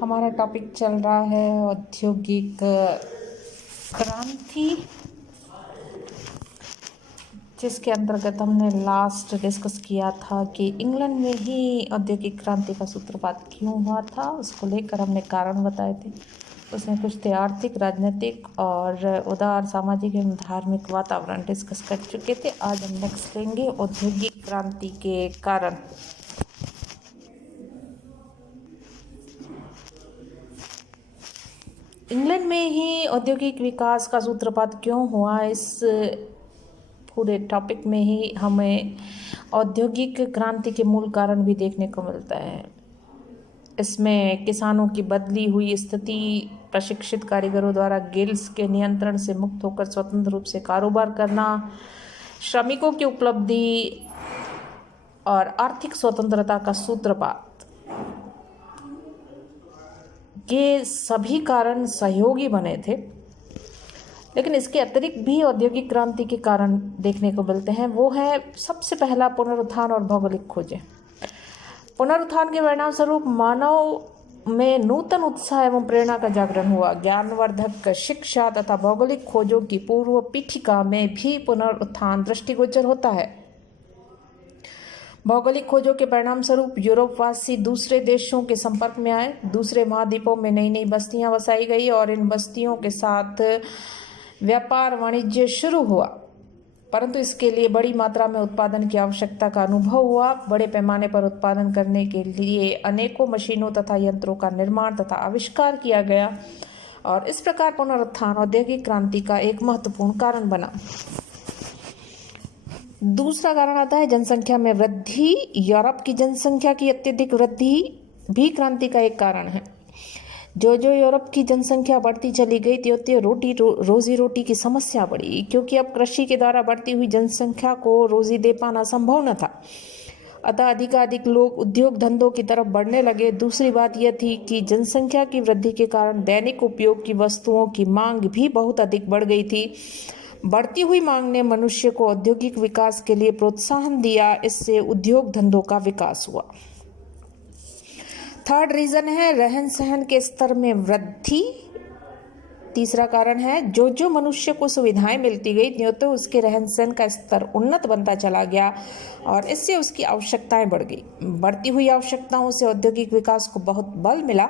हमारा टॉपिक चल रहा है औद्योगिक क्रांति, जिसके अंतर्गत हमने लास्ट डिस्कस किया था कि इंग्लैंड में ही औद्योगिक क्रांति का सूत्रपात क्यों हुआ था। उसको लेकर हमने कारण बताए थे। उसमें कुछ थे आर्थिक, राजनीतिक और उदार सामाजिक एवं धार्मिक वातावरण डिस्कस कर चुके थे। आज हम नेक्स्ट लेंगे औद्योगिक क्रांति के कारण। इंग्लैंड में ही औद्योगिक विकास का सूत्रपात क्यों हुआ, इस पूरे टॉपिक में ही हमें औद्योगिक क्रांति के मूल कारण भी देखने को मिलता है। इसमें किसानों की बदली हुई स्थिति, प्रशिक्षित कारीगरों द्वारा गिल्ड्स के नियंत्रण से मुक्त होकर स्वतंत्र रूप से कारोबार करना, श्रमिकों की उपलब्धि और आर्थिक स्वतंत्रता का सूत्रपात, ये सभी कारण सहयोगी बने थे। लेकिन इसके अतिरिक्त भी औद्योगिक क्रांति के कारण देखने को मिलते हैं। वो है सबसे पहला पुनरुत्थान और भौगोलिक खोजें। पुनरुत्थान के परिणाम स्वरूप मानव में नूतन उत्साह एवं प्रेरणा का जागरण हुआ। ज्ञानवर्धक शिक्षा तथा भौगोलिक खोजों की पूर्व पीठिका में भी पुनरुत्थान दृष्टिगोचर होता है। भौगोलिक खोजों के परिणाम स्वरूप यूरोपवासी दूसरे देशों के संपर्क में आए। दूसरे महाद्वीपों में नई नई बस्तियां बसाई गई और इन बस्तियों के साथ व्यापार वाणिज्य शुरू हुआ, परंतु इसके लिए बड़ी मात्रा में उत्पादन की आवश्यकता का अनुभव हुआ। बड़े पैमाने पर उत्पादन करने के लिए अनेकों मशीनों तथा यंत्रों का निर्माण तथा आविष्कार किया गया और इस प्रकार पुनरुत्थान औद्योगिक क्रांति का एक महत्वपूर्ण कारण बना। दूसरा कारण आता है जनसंख्या में वृद्धि। यूरोप की जनसंख्या की अत्यधिक वृद्धि भी क्रांति का एक कारण है। जो यूरोप की जनसंख्या बढ़ती चली गई, त्यों रोजी रोटी की समस्या बढ़ी, क्योंकि अब कृषि के द्वारा बढ़ती हुई जनसंख्या को रोजी दे पाना संभव न था। अतः अधिकाधिक लोग उद्योग धंधों की तरफ बढ़ने लगे। दूसरी बात यह थी कि जनसंख्या की वृद्धि के कारण दैनिक उपयोग की वस्तुओं की मांग भी बहुत अधिक बढ़ गई थी। बढ़ती हुई मांग ने मनुष्य को औद्योगिक विकास के लिए प्रोत्साहन दिया। इससे उद्योग धंधों का विकास हुआ। थर्ड रीजन है रहन सहन के स्तर में वृद्धि। तीसरा कारण है जो मनुष्य को सुविधाएं मिलती गई, त्यों तो उसके रहन सहन का स्तर उन्नत बनता चला गया और इससे उसकी आवश्यकताएं बढ़ गई। बढ़ती हुई आवश्यकताओं से औद्योगिक विकास को बहुत बल मिला।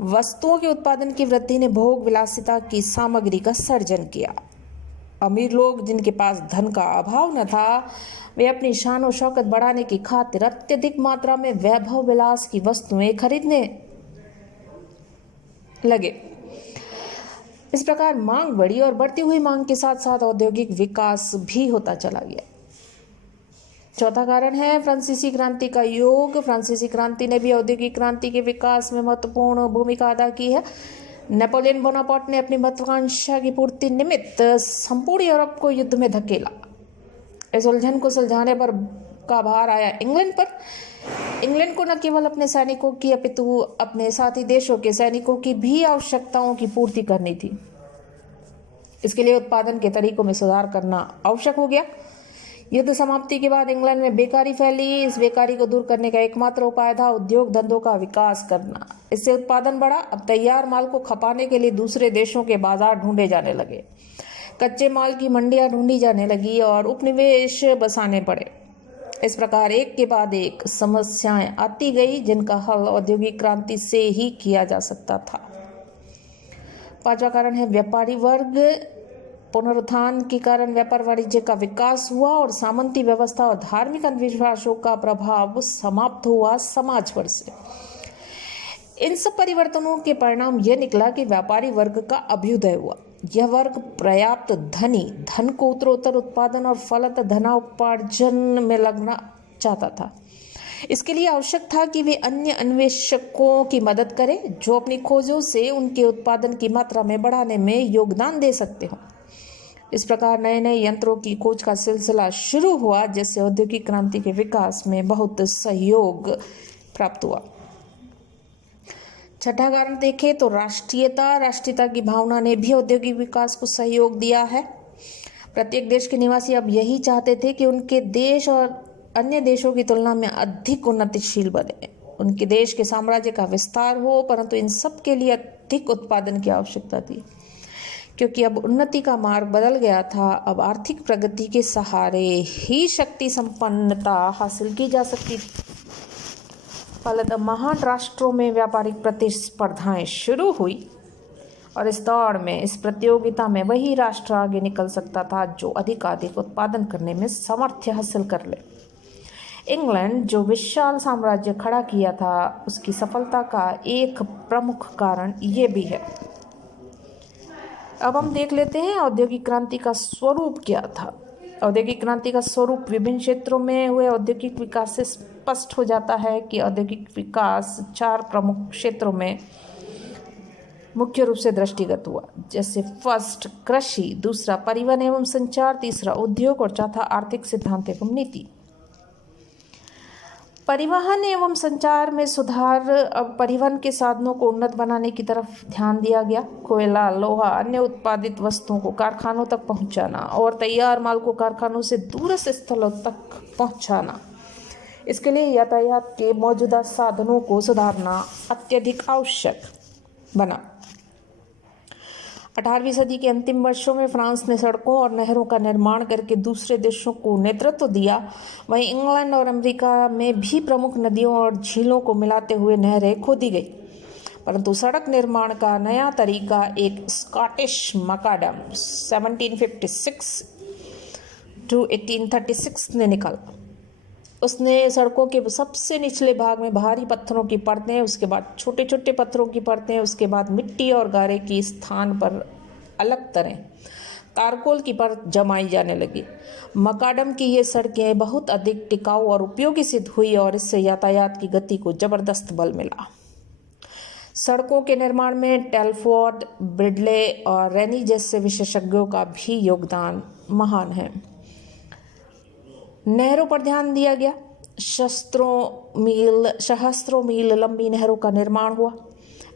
वस्तुओं के उत्पादन की वृद्धि ने भोग विलासिता की सामग्री का सर्जन किया। अमीर लोग, जिनके पास धन का अभाव न था, वे अपनी शान और शौकत बढ़ाने की खातिर अत्यधिक मात्रा में वैभव विलास की वस्तुएं खरीदने लगे। इस प्रकार मांग बढ़ी और बढ़ती हुई मांग के साथ साथ औद्योगिक विकास भी होता चला गया। चौथा कारण है फ्रांसीसी क्रांति का योग। फ्रांसीसी क्रांति ने भी औद्योगिक क्रांति के विकास में महत्वपूर्ण भूमिका अदा की है। नेपोलियन बोनापार्ट ने अपनी महत्वाकांक्षा की पूर्ति निमित्त संपूर्ण यूरोप को युद्ध में धकेला। इस उलझन को सुलझाने पर का भार आया इंग्लैंड पर। इंग्लैंड को न केवल अपने सैनिकों की अपितु अपने साथी देशों के सैनिकों की भी आवश्यकताओं की पूर्ति करनी थी। इसके लिए उत्पादन के तरीकों में सुधार करना आवश्यक हो गया। युद्ध समाप्ति के बाद इंग्लैंड में बेकारी फैली। इस बेकारी को दूर करने का एकमात्र उपाय था उद्योग धंधों का विकास करना। इससे उत्पादन बढ़ा। अब तैयार माल को खपाने के लिए दूसरे देशों के बाजार ढूंढे जाने लगे, कच्चे माल की मंडियां ढूंढी जाने लगी और उपनिवेश बसाने पड़े। इस प्रकार एक के बाद एक समस्याएं आती गई, जिनका हल औद्योगिक क्रांति से ही किया जा सकता था। पांचवा कारण है व्यापारी वर्ग। पुनरुत्थान के कारण व्यापार वाणिज्य का विकास हुआ और सामंती व्यवस्था और धार्मिक अंधविश्वासों का प्रभाव समाप्त हुआ समाज पर से। इन सब परिवर्तनों के परिणाम यह निकला कि व्यापारी वर्ग का अभ्युदय हुआ। यह वर्ग पर्याप्त धन को उत्तरोत्तर उत्पादन और फलत धनोपार्जन में लगना चाहता था। इसके लिए आवश्यक था कि वे अन्य अन्वेषकों की मदद करें, जो अपनी खोजों से उनके उत्पादन की मात्रा में बढ़ाने में योगदान दे सकते हों। इस प्रकार नए नए यंत्रों की खोज का सिलसिला शुरू हुआ, जिससे औद्योगिक क्रांति के विकास में बहुत सहयोग प्राप्त हुआ। छठा कारण देखें तो राष्ट्रीयता की भावना ने भी औद्योगिक विकास को सहयोग दिया है। प्रत्येक देश के निवासी अब यही चाहते थे कि उनके देश और अन्य देशों की तुलना में अधिक उन्नतिशील बने। उनके देश के साम्राज्य का विस्तार हो, परंतु इन सब के लिए अधिक उत्पादन की आवश्यकता थी, क्योंकि अब उन्नति का मार्ग बदल गया था। अब आर्थिक प्रगति के सहारे ही शक्ति संपन्नता हासिल की जा सकती थी। फलतः महान राष्ट्रों में व्यापारिक प्रतिस्पर्धाएं शुरू हुई और इस दौड़ में, इस प्रतियोगिता में वही राष्ट्र आगे निकल सकता था जो अधिक उत्पादन करने में सामर्थ्य हासिल कर ले। इंग्लैंड जो विशाल साम्राज्य खड़ा किया था, उसकी सफलता का एक प्रमुख कारण ये भी है। अब हम देख लेते हैं औद्योगिक क्रांति का स्वरूप क्या था। औद्योगिक क्रांति का स्वरूप विभिन्न क्षेत्रों में हुए औद्योगिक विकास से स्पष्ट हो जाता है कि औद्योगिक विकास 4 प्रमुख क्षेत्रों में मुख्य रूप से दृष्टिगत हुआ, जैसे फर्स्ट कृषि, दूसरा परिवहन एवं संचार, तीसरा उद्योग और चौथा आर्थिक सिद्धांत एवं नीति। परिवहन एवं संचार में सुधार। अब परिवहन के साधनों को उन्नत बनाने की तरफ ध्यान दिया गया। कोयला, लोहा, अन्य उत्पादित वस्तुओं को कारखानों तक पहुंचाना और तैयार माल को कारखानों से दूरस्थ स्थलों तक पहुंचाना, इसके लिए यातायात के मौजूदा साधनों को सुधारना अत्यधिक आवश्यक बना। 18वीं सदी के अंतिम वर्षों में फ्रांस ने सड़कों और नहरों का निर्माण करके दूसरे देशों को नेतृत्व दिया। वहीं इंग्लैंड और अमेरिका में भी प्रमुख नदियों और झीलों को मिलाते हुए नहरें खोदी गई, परंतु सड़क निर्माण का नया तरीका एक स्कॉटिश मकाडम 1756 to 1836 ने निकाला। उसने सड़कों के सबसे निचले भाग में भारी पत्थरों की परतें, उसके बाद छोटे छोटे पत्थरों की परतें, उसके बाद मिट्टी और गारे की स्थान पर अलग तरह तारकोल की परत जमाई जाने लगी। मकाडम की ये सड़कें बहुत अधिक टिकाऊ और उपयोगी सिद्ध हुई और इससे यातायात की गति को जबरदस्त बल मिला। सड़कों के निर्माण में टेलफोर्ड, ब्रिडले और रेनी जैसे विशेषज्ञों का भी योगदान महान है। नहरों पर ध्यान दिया गया। सहस्त्रों मील लंबी नहरों का निर्माण हुआ।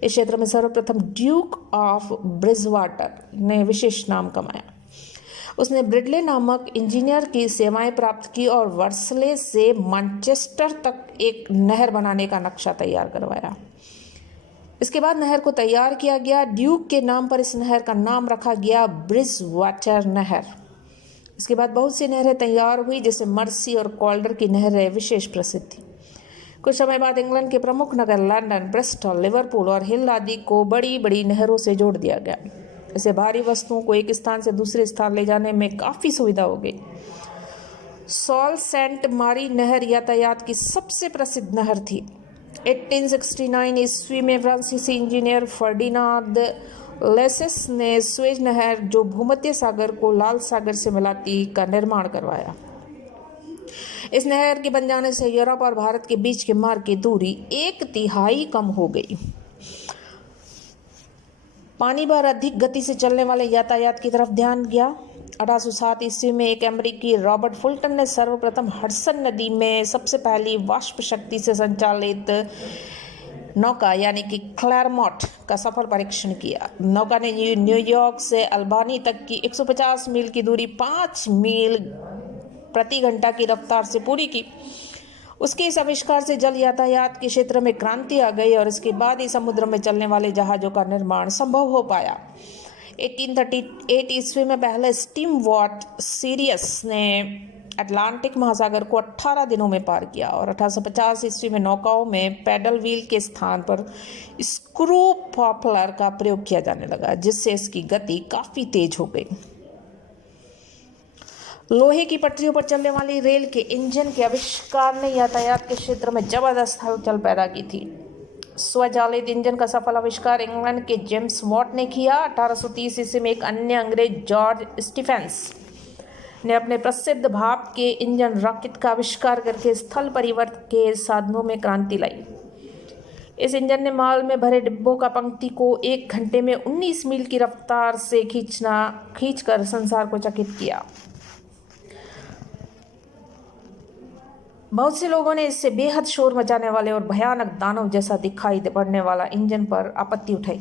इस क्षेत्र में सर्वप्रथम ड्यूक ऑफ ब्रिजवाटर ने विशेष नाम कमाया। उसने ब्रिडले नामक इंजीनियर की सेवाएं प्राप्त की और वर्सले से मैनचेस्टर तक एक नहर बनाने का नक्शा तैयार करवाया। इसके बाद नहर को तैयार किया गया। ड्यूक के नाम पर इस नहर का नाम रखा गया ब्रिजवाटर नहर। इसके बाद बहुत सी नहरें तैयार हुई, जैसे मर्सी और कॉल्डर की नहरें विशेष प्रसिद्ध थी। कुछ समय बाद इंग्लैंड के प्रमुख नगर लंदन, ब्रिस्टल, लिवरपूल और हिल आदि को बड़ी बड़ी नहरों से जोड़ दिया गया। इससे भारी वस्तुओं को एक स्थान से दूसरे स्थान ले जाने में काफ़ी सुविधा हो गई। सॉल सेंट मारी नहर यातायात की सबसे प्रसिद्ध नहर थी। 1869 ईस्वी में फ्रांसीसी इंजीनियर फर्डिनांड लेसेस ने स्वेज नहर, जो भूमध्य सागर को लाल सागर से मिलाती, का निर्माण करवाया। इस नहर के बन जाने से यूरोप और भारत के बीच के मार्ग की दूरी 1/3 कम हो गई। पानी पर अधिक गति से चलने वाले यातायात की तरफ ध्यान गया। 1807 ईस्वी में एक अमेरिकी रॉबर्ट फुल्टन ने सर्वप्रथम हडसन नदी में सबसे पहली वाष्प शक्ति से संचालित नौका यानी कि क्लैरमॉन्ट का सफल परीक्षण किया। नौका ने न्यूयॉर्क से अल्बानी तक की 150 मील की दूरी 5 मील प्रति घंटा की रफ्तार से पूरी की। उसके इस आविष्कार से जल यातायात के क्षेत्र में क्रांति आ गई और इसके बाद ही समुद्र में चलने वाले जहाज़ों का निर्माण संभव हो पाया। 1838 ईस्वी में पहले स्टीम वॉट सीरियस ने अटलांटिक महासागर को 18 दिनों में पार किया और 1850 ईस्वी में नौकाओं में पैडल व्हील के स्थान पर स्क्रू प्रोपेलर का प्रयोग किया जाने लगा, जिससे इसकी गति काफ़ी तेज हो गई। लोहे की पटरियों पर चलने वाली रेल के इंजन के आविष्कार ने यातायात के क्षेत्र में जबरदस्त हलचल पैदा की थी। स्वचालित इंजन का सफल आविष्कार इंग्लैंड के जेम्स वॉट ने किया। 1830 ईस्वी में एक अन्य अंग्रेज जॉर्ज स्टीफेंस ने अपने प्रसिद्ध भाप के इंजन रॉकेट का आविष्कार करके स्थल परिवहन के साधनों में क्रांति लाई। इस इंजन ने माल में भरे डिब्बों का पंक्ति को 1 घंटे में 19 मील की रफ्तार से खींचकर संसार को चकित किया। बहुत से लोगों ने इससे बेहद शोर मचाने वाले और भयानक दानव जैसा दिखाई पड़ने वाला इंजन पर आपत्ति उठाई।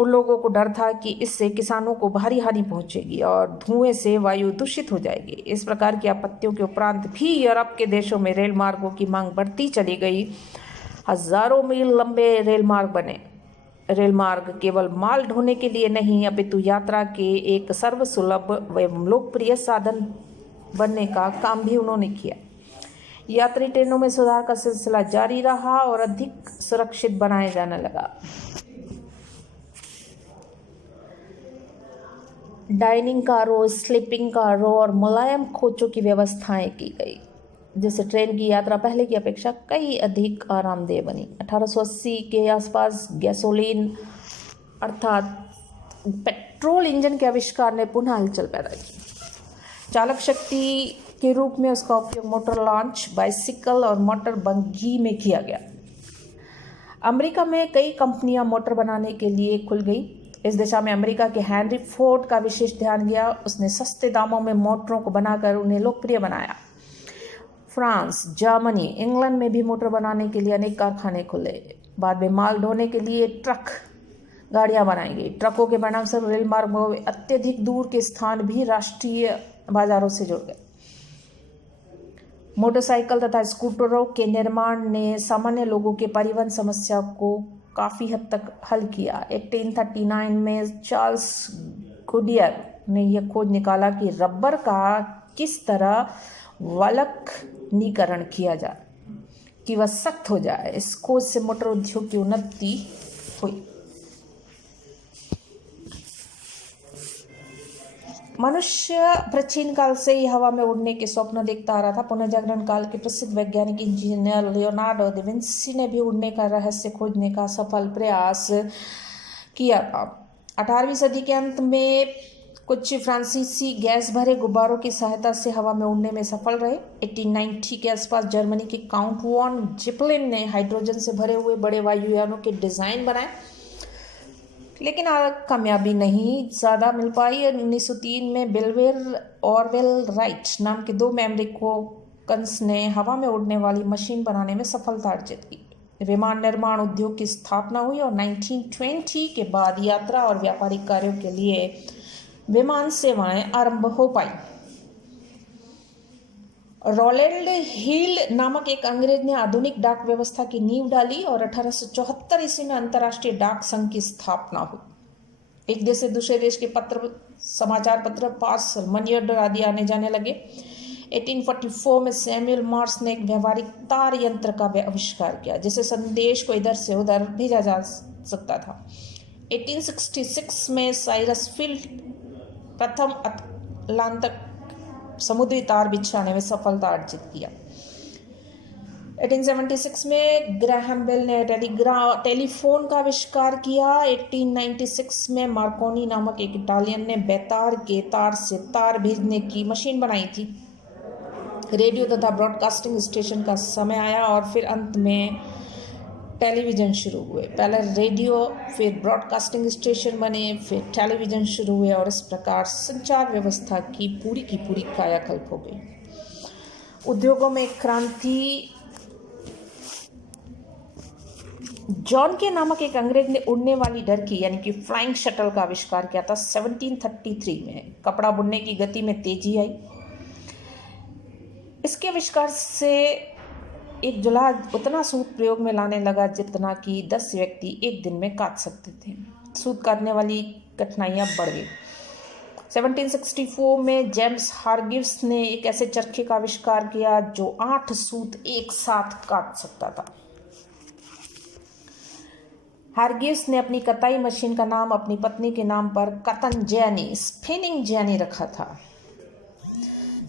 उन लोगों को डर था कि इससे किसानों को भारी हानि पहुंचेगी और धुएं से वायु दूषित हो जाएगी। इस प्रकार की आपत्तियों के उपरांत भी यूरोप के देशों में रेल मार्गों की मांग बढ़ती चली गई। हजारों मील लंबे रेल मार्ग बने। रेल मार्ग केवल माल ढोने के लिए नहीं अपितु यात्रा के एक सर्वसुलभ एवं लोकप्रिय साधन बनने का काम भी उन्होंने किया। यात्री ट्रेनों में सुधार का सिलसिला जारी रहा और अधिक सुरक्षित बनाया जाने लगा। डाइनिंग कारों, स्लीपिंग कारों और मुलायम कोचों की व्यवस्थाएं की गई, जिससे ट्रेन की यात्रा पहले की अपेक्षा कई अधिक आरामदेह बनी। 1880 के आसपास गैसोलीन अर्थात पेट्रोल इंजन के आविष्कार ने पुनः हलचल पैदा की। चालक शक्ति के रूप में उसका उपयोग मोटर लॉन्च, बाइसिकल और मोटर बग्गी में किया गया। अमेरिका में कई कंपनियां मोटर बनाने के लिए खुल गई। इस दिशा में अमेरिका के हेनरी फोर्ड का विशेष ध्यान गया। उसने सस्ते दामों में मोटरों को बनाकर उन्हें लोकप्रिय बनाया। फ्रांस, जर्मनी, इंग्लैंड में भी मोटर बनाने के लिए अनेक कारखाने खुले। बाद में माल ढोने के लिए ट्रक गाड़ियां बनाई गई। ट्रकों के परिणामस्वरूप रेल मार्गों में अत्यधिक दूर के स्थान भी राष्ट्रीय बाजारों से जुड़ गए। मोटरसाइकिल तथा स्कूटरों के निर्माण ने सामान्य लोगों के परिवहन समस्या को काफ़ी हद तक हल किया। 1839 में चार्ल्स गुडियर ने यह खोज निकाला कि रबर का किस तरह वल्कनीकरण किया जाए कि वह सख्त हो जाए। इस खोज से मोटर उद्योग की उन्नति हुई। मनुष्य प्राचीन काल से ही हवा में उड़ने के स्वप्न देखता आ रहा था। पुनर्जागरण काल के प्रसिद्ध वैज्ञानिक इंजीनियर लियोनार्डो दा विंसी ने भी उड़ने का रहस्य खोजने का सफल प्रयास किया था। 18वीं सदी के अंत में कुछ फ्रांसीसी गैस भरे गुब्बारों की सहायता से हवा में उड़ने में सफल रहे। 1890 के आसपास जर्मनी के काउंट वॉन जिपलिन ने हाइड्रोजन से भरे हुए बड़े वायुयानों के डिज़ाइन बनाए, लेकिन कामयाबी नहीं ज़्यादा मिल पाई। 1903 में बेलवेर ऑरवेल राइट नाम के 2 अमेरिकन्स ने हवा में उड़ने वाली मशीन बनाने में सफलता अर्जित की। विमान निर्माण उद्योग की स्थापना हुई और 1920 के बाद यात्रा और व्यापारिक कार्यों के लिए विमान सेवाएं आरंभ हो पाई। रोलैंड हिल नामक एक अंग्रेज ने आधुनिक डाक व्यवस्था की नींव डाली और 1874 ईस्वी में अंतर्राष्ट्रीय डाक संघ की स्थापना हुई। एक देश से दूसरे देश के पत्र, समाचार पत्र, पार्सल, मनी ऑर्डर आदि आने जाने लगे। 1844 में सैमुअल मॉर्स ने एक व्यवहारिक तार यंत्र का आविष्कार किया, जिससे संदेश को इधर से उधर भेजा जा सकता था। 1866 में साइरस फील्ड प्रथम अटलांटिक समुद्री तार बिछाने में सफलता अर्जित किया। 1876 में ग्राहम बेल ने टेलीफोन का आविष्कार किया। 1896 में मार्कोनी नामक एक इटालियन ने बेतार के तार से तार भेजने की मशीन बनाई थी। रेडियो तथा ब्रॉडकास्टिंग स्टेशन का समय आया और फिर अंत में टेलीविज़न शुरू हुए। पहले रेडियो, फिर ब्रॉडकास्टिंग स्टेशन बने, फिर टेलीविज़न शुरू हुए और इस प्रकार संचार व्यवस्था की पूरी कायाकल्प हो गई। उद्योगों में क्रांति। जॉन के नामक एक अंग्रेज ने उड़ने वाली डरकी यानी कि फ्लाइंग शटल का आविष्कार किया था। 1733 में कपड़ा बुनने की गति में तेजी आई। इसके आविष्कार से एक जुलाह उतना सूत प्रयोग में लाने लगा जितना कि 10 व्यक्ति एक दिन में काट सकते थे। सूत काटने वाली कठिनाइयाँ बढ़ गई। 1764 में जेम्स हारगिव्स ने एक ऐसे चरखे का आविष्कार किया जो 8 सूत एक साथ काट सकता था। हारगिव्स ने अपनी कताई मशीन का नाम अपनी पत्नी के नाम पर कतन जैनी, स्पिनिंग जैनी रखा था।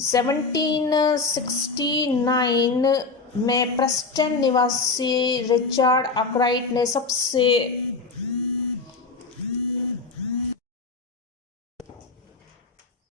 1769 में प्रेस्टन निवासी रिचर्ड आर्कराइट ने सबसे